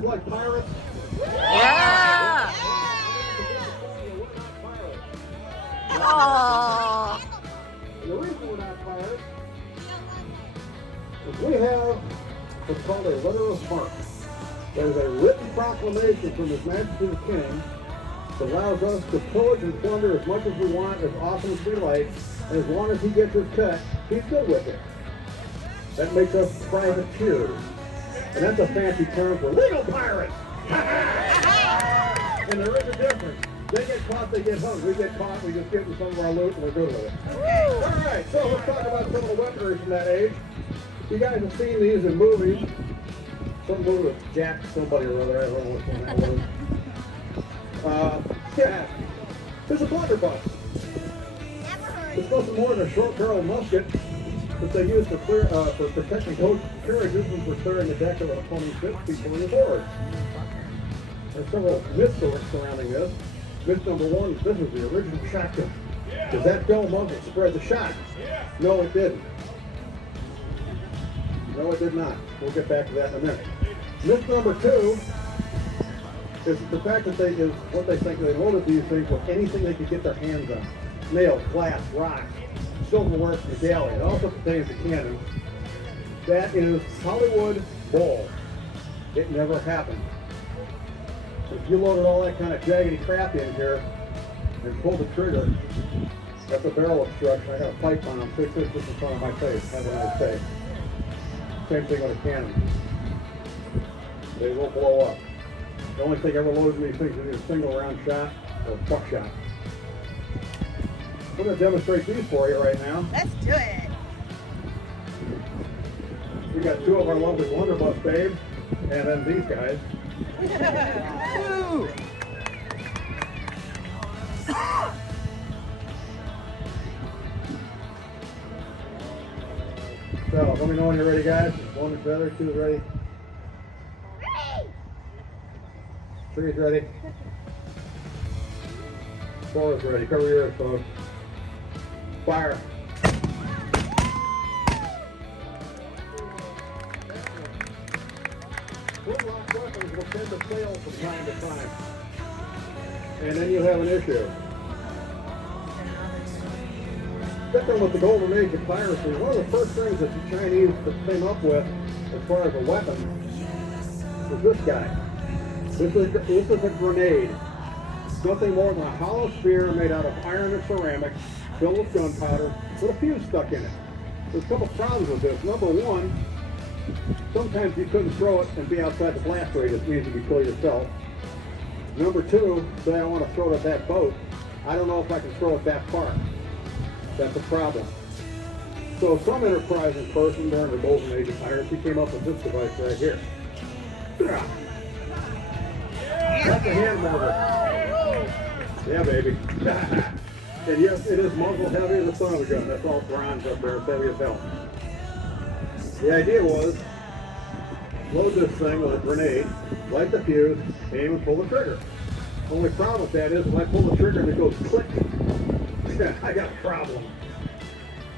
Like pirates? Yeah! Oh! The reason we're not pirates is we have what's called a letter of marque. There's a written proclamation from His Majesty the King that allows us to pillage and plunder as much as we want, as often as we like, and as long as he gets his cut, he's good with it. That makes us privateers. And that's a fancy term for legal pirates. And there is a difference. They get caught, they get hung. We get caught, we just give them some of our loot and we're good with it. All right, so let's talk about some of the weaponry from that age. You guys have seen these in movies. Some movie with Jack somebody or other, I don't know which one that was. Yeah, there's a blunderbuss. It's nothing more than a short barrel musket that they use for protecting carriages and for clearing the deck of an opponent's ship before the board. There's several myths surrounding this. Myth number one is this is the original shotgun. Does that bell muzzle spread the shot? No, it didn't. No, it did not. We'll get back to that in a minute. Myth number two is the fact that what they think they loaded these things with anything they could get their hands on. Nails, glass, rocks, silverware from the galley. It also contains a cannon. That is Hollywood bull. It never happened. If you loaded all that kind of jaggedy crap in here and pulled the trigger, that's a barrel obstruction. I got a pipe bomb 6 inches in front of my face. Have a nice day. Same thing with a cannon. They will blow up. The only thing ever loaded in these things is a single round shot or buckshot. I'm going to demonstrate these for you right now. Let's do it. We got two of our lovely blunderbuss babes, and then these guys. So, let me know when you're ready, guys. One is ready, two is ready. Three is ready. Four is ready. Cover your ears, folks. Fire. Flintlock weapons will tend to fail from time to time. And then you have an issue. Sticking with the golden age of piracy, one of the first things that the Chinese came up with as far as a weapon was this guy. This is a grenade. It's nothing more than a hollow sphere made out of iron and ceramic, filled with gunpowder, with a fuse stuck in it. There's a couple problems with this. Number one, sometimes you couldn't throw it and be outside the blast radius, means you could kill yourself. Number two, say I want to throw it at that boat, I don't know if I can throw it that far. That's a problem. So some enterprising person during the golden age of piracy came up with this device right here. That's a hand motor. Yeah, baby. And yes, it is muzzle heavy as a son of a gun. That's all bronze up there. It's heavy as hell. The idea was, load this thing with a grenade, light the fuse, aim and pull the trigger. Only problem with that is when I pull the trigger and it goes click, I got a problem.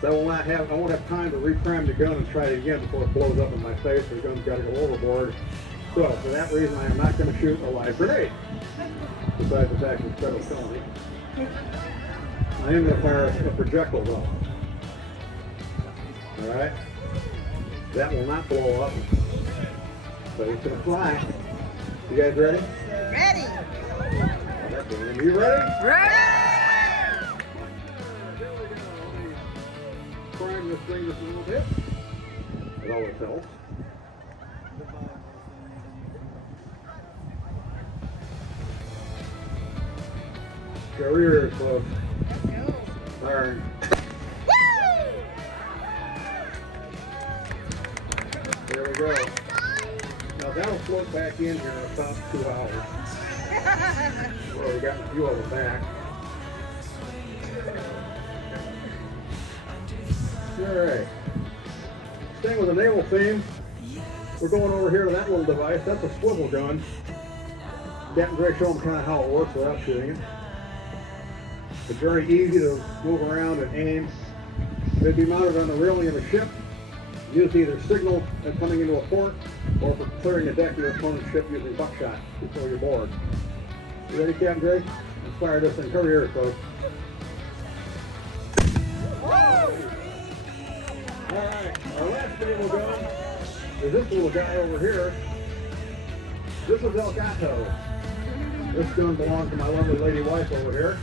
So I won't have time to reprime the gun and try it again before it blows up in my face. The gun's got to go overboard. So for that reason, I am not going to shoot a live grenade. Besides the fact it's federal felony. I am going to fire a projectile though. All right. That will not blow up, but it's going to fly. You guys ready? Ready. Oh, you ready? Ready. Here we go. Let me prime this thing just a little bit. It always helps. Go ears, folks. Fire. There we go. Now that'll float back in here in about 2 hours. Well, we got a few of them back. Alright. Staying with the naval theme, we're going over here to that little device. That's a swivel gun. Captain Greg showed them kind of how it works without shooting it. It's very easy to move around and aim. They'd be mounted on the railing of the ship. Use either signal and coming into a port or for clearing the deck of your opponent's ship using buckshot before you're board. You ready, Captain Gray? Let's fire this thing. Cover your ears, folks. Alright, our last naval gun is this little guy over here. This is El Gato. This gun belongs to my lovely lady wife over here.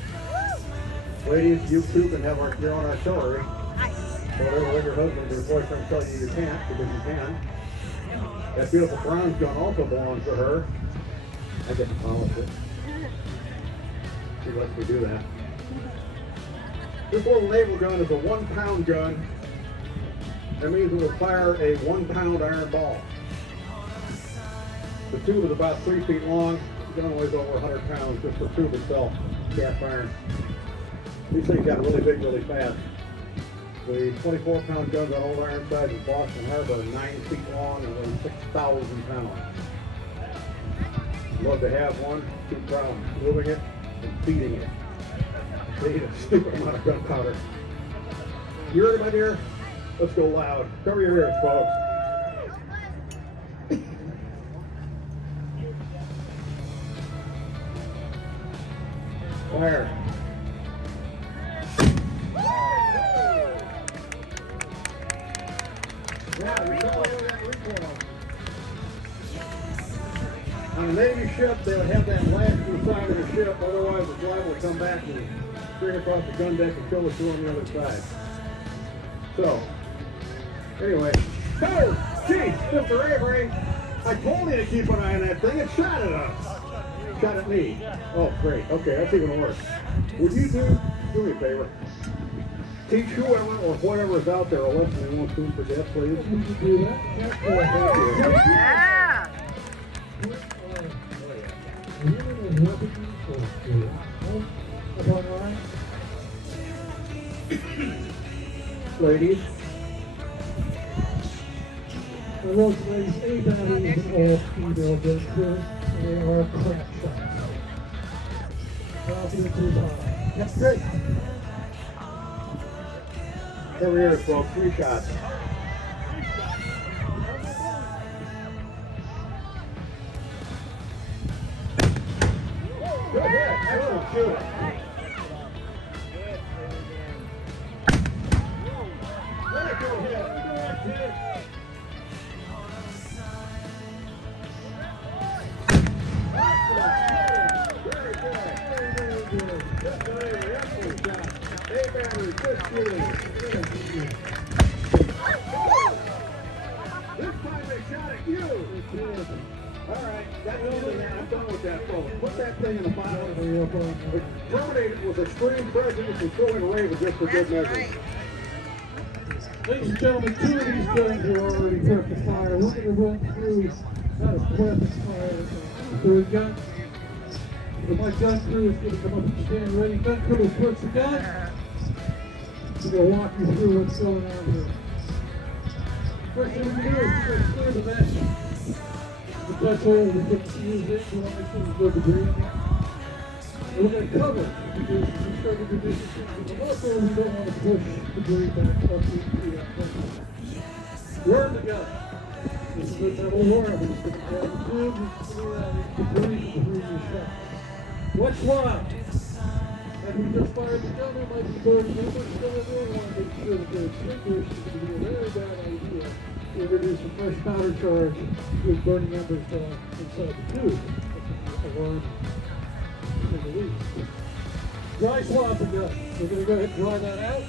Ladies, you too can have your own artillery. So whatever let your husband or boyfriend tell you you can't, because you can. That beautiful bronze gun also belongs to her. I get to polish it. She lets me do that. This little naval gun is a 1 pound gun. That means it will fire a 1 pound iron ball. The tube is about 3 feet long. The gun weighs over 100 pounds just the tube itself, cast iron. These things got really big really fast. The 24 pound guns on old iron sides in Boston Harbor are 9 feet long and weigh 6,000 pounds. Love to have one, too proud moving it and feeding it. They eat a stupid amount of gunpowder. You ready, my dear? Let's go loud. Cover your ears, folks. Fire. On a Navy ship, they would have that latch to the side of the ship, otherwise the flag will come back and spring across the gun deck and kill the two on the other side. So, anyway. Oh, geez, Mr. Avery, I told you to keep an eye on that thing. It shot at us. Shot at me. Oh, great. Okay, that's even worse. Would you do me a favor? Teach whoever or whatever is out there a lesson they won't soon forget, please. Would you do that? Yeah. Ladies. For those ladies, anybody is an all female gun. They are crack shots. Confidence is high. That's great. Cover here, folks. 3 shots. Good hit. Excellent shooting. Very good hit. Very good. Excellent shot. Hey, Banner, good shooting. This time they shot at you. All right, that's it. I'm done with that, folks. Put that thing in the bottom. Terminated with extreme prejudice and throwing ravens just for good That's measure. right. Ladies and gentlemen, 2 of these guns are already prepped to fire. We're going to run through how to prep and fire through a gun. So my gun crew is going to come up and stand ready. Gun crew puts the gun. We're going to walk you through what's going on here. First thing we're going to do is we're going to clear the mesh. The touch hole, we're going to use it. We want to make sure there's no debris in there. And we're going to cover it because we're starting to do this thing. But also, we don't want to push debris back up into that thing. Where's the gun? This is a double war. We're just going to grab the tube and clear out any debris from the previous shot. Watch wild. As we just fired the gun, there might be bird members still in there. We want to make sure that they're extinguished. It's going to be a very bad idea to introduce a fresh powder charge with burning embers inside the tube. That's alarm in the least. Dry swab the gun. We're going to go ahead and dry that out.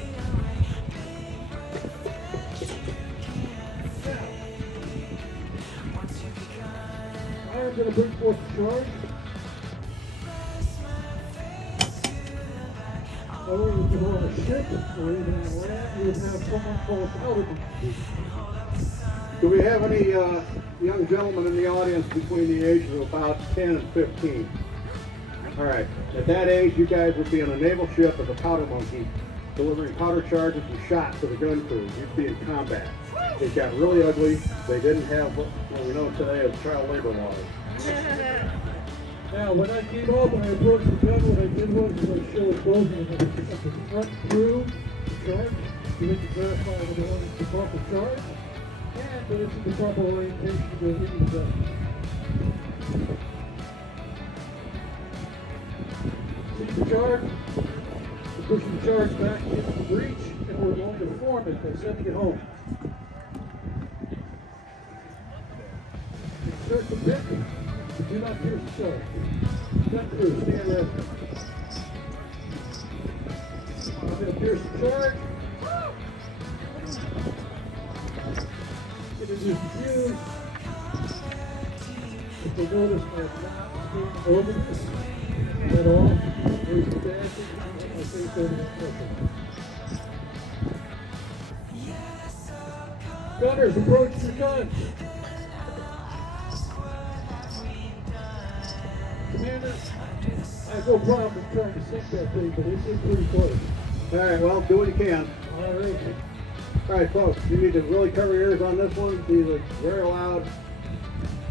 Now, I'm going to bring forth the charge. Or you can on a ship, or even on land, you would have someone called powder. Do we have any young gentlemen in the audience between the ages of about 10 and 15? All right. At that age, you guys would be on a naval ship as a powder monkey, delivering powder charges and shots to the gun crew. You'd be in combat. It got really ugly. They didn't have what we know today as child labor laws. Now, when I came up and I approached the gun, what I did was I showed both of them at the front through the charge. You need to verify that they wanted to bump the charge. but it's in the proper orientation to go hitting the see the charge? We're pushing the charge back into the breech, and we're going to form it by sending it home. Insert the pick, but do not pierce the charge. Cut through, stand ready. I'm going to pierce the charge. Introduce the fuse. If you notice, I have not seen over this at all. There's the dancing. I think over the pressure. Gunners, approach your guns. Commander, I have no problem trying to sink that thing, but it's in pretty close. All right, well, do what you can. All right. All right, folks, you need to really cover your ears on this one. These are very loud.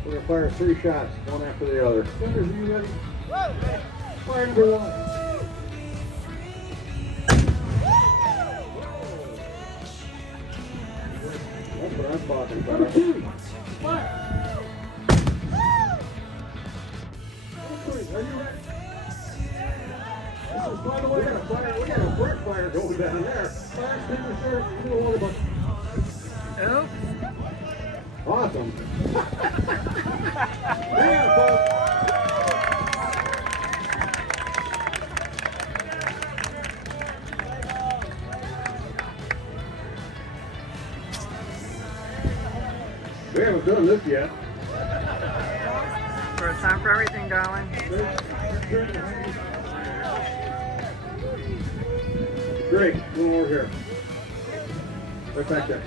We're going to fire 3 shots, one after the other. Gunners, are you ready? Fire number 1. That's what I'm talking Number about. 2. Fire. Number 3. Are you ready? This is, by the way, We got a brush fire going down there. fire extinguisher. You don't worry about it. Oops. Awesome. Yeah, folks. We haven't done this yet. First time for everything, darling. Great. One over here. Right back there.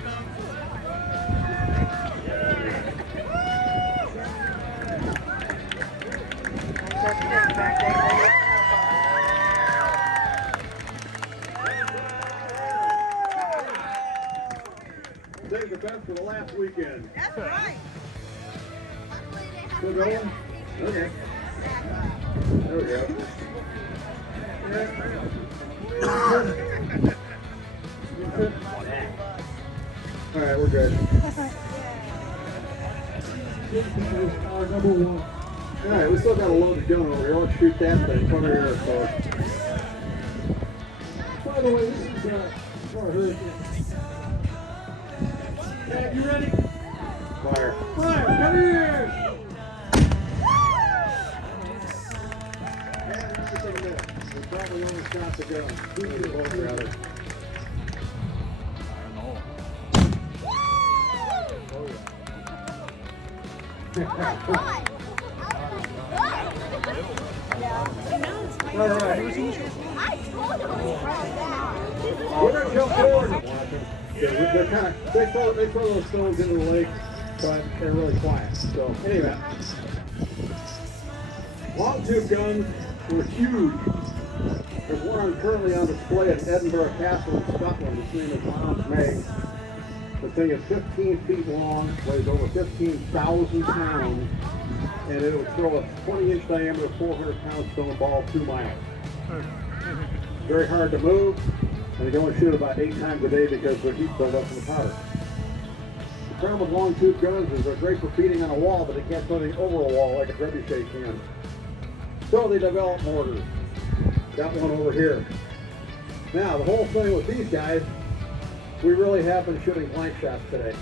Save the best for the last weekend. That's right. Still going? Okay. There we go. All right, we're good. Our number 1. All right, we still got a loaded gun over here. Let's shoot that thing. Come here, folks. By the way, this is our hurricane. Dad, you ready? Fire. Fire! Come here! And just a minute. We probably only shot the gun. The bolt rather. All right. We're gonna jump forward. Yeah, they're kind of they throw those stones into the lake, but they're really quiet. So anyway, long tube guns were huge. There's one currently on display at Edinburgh Castle in Scotland. Its name is Lance Meg. The thing is 15 feet long, weighs over 15,000 pounds, and it will throw a 20-inch diameter, 400-pound stone ball 2 miles. Very hard to move, and they can only shoot about 8 times a day because their heat built up in the powder. The problem with long tube guns is they're great for feeding on a wall, but they can't throw anything over a wall like a trebuchet can. So they develop mortars. Got one over here. Now, the whole thing with these guys, we really have been shooting blank shots today.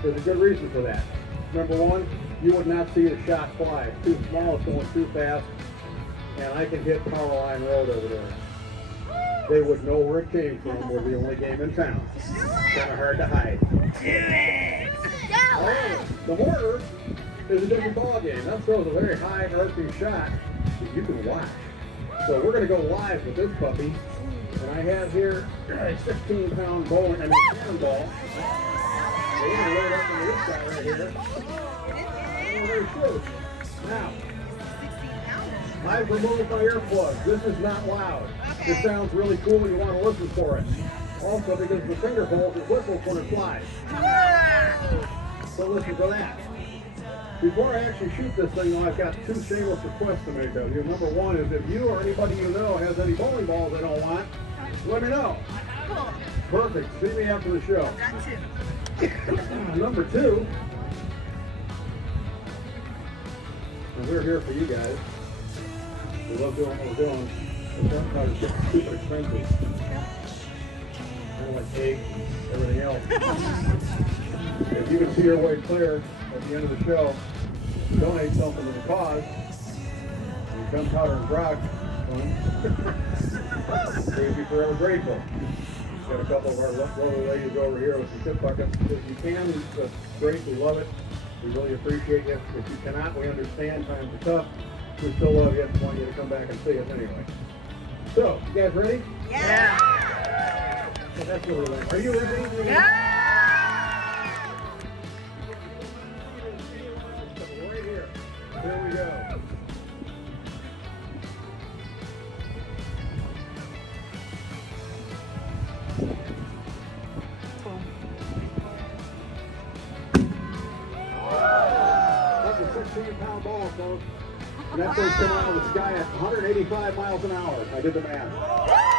There's a good reason for that. Number one, you would not see the shot fly. It's too small, it's going too fast, and I can hit Power Line Road over there. They would know where it came from. We're the only game in town. Kind of hard to hide. However, the mortar is a different ball game. That throws a very high arcing shot that you can watch. So we're going to go live with this puppy. And I have here a 16-pound bowling, cannonball. We're going to load up into this guy right here. And we're going to shoot. Now, I've removed my earplugs. This is not loud. It sounds really cool when you want to listen for it. Also, because the finger holes, it whistles when it flies. So listen for that. Before I actually shoot this thing, though, I've got 2 shameless requests to make of you. Number one is if you or anybody you know has any bowling balls they don't want, let me know. Cool. Perfect. See me after the show. Got 2. Number 2. And we're here for you guys. We love doing what we're doing. The front car is getting super expensive. Kind of like eggs and everything else. If you can see your way clear at the end of the show, donate something to the cause, and come powder and rock, we'd be forever grateful. Got a couple of our lovely ladies over here with some tip buckets. If you can, that's great. We love it. We really appreciate you. If you cannot, we understand. Times are tough. We still love you. Want you to come back and see us anyway. So, you guys ready? Yeah. Well, that's really lame. Are you ready? Yeah. Right here. Here we go. That's a 16-pound ball, folks. And that thing's coming out of the sky at 185 miles an hour. I did the math.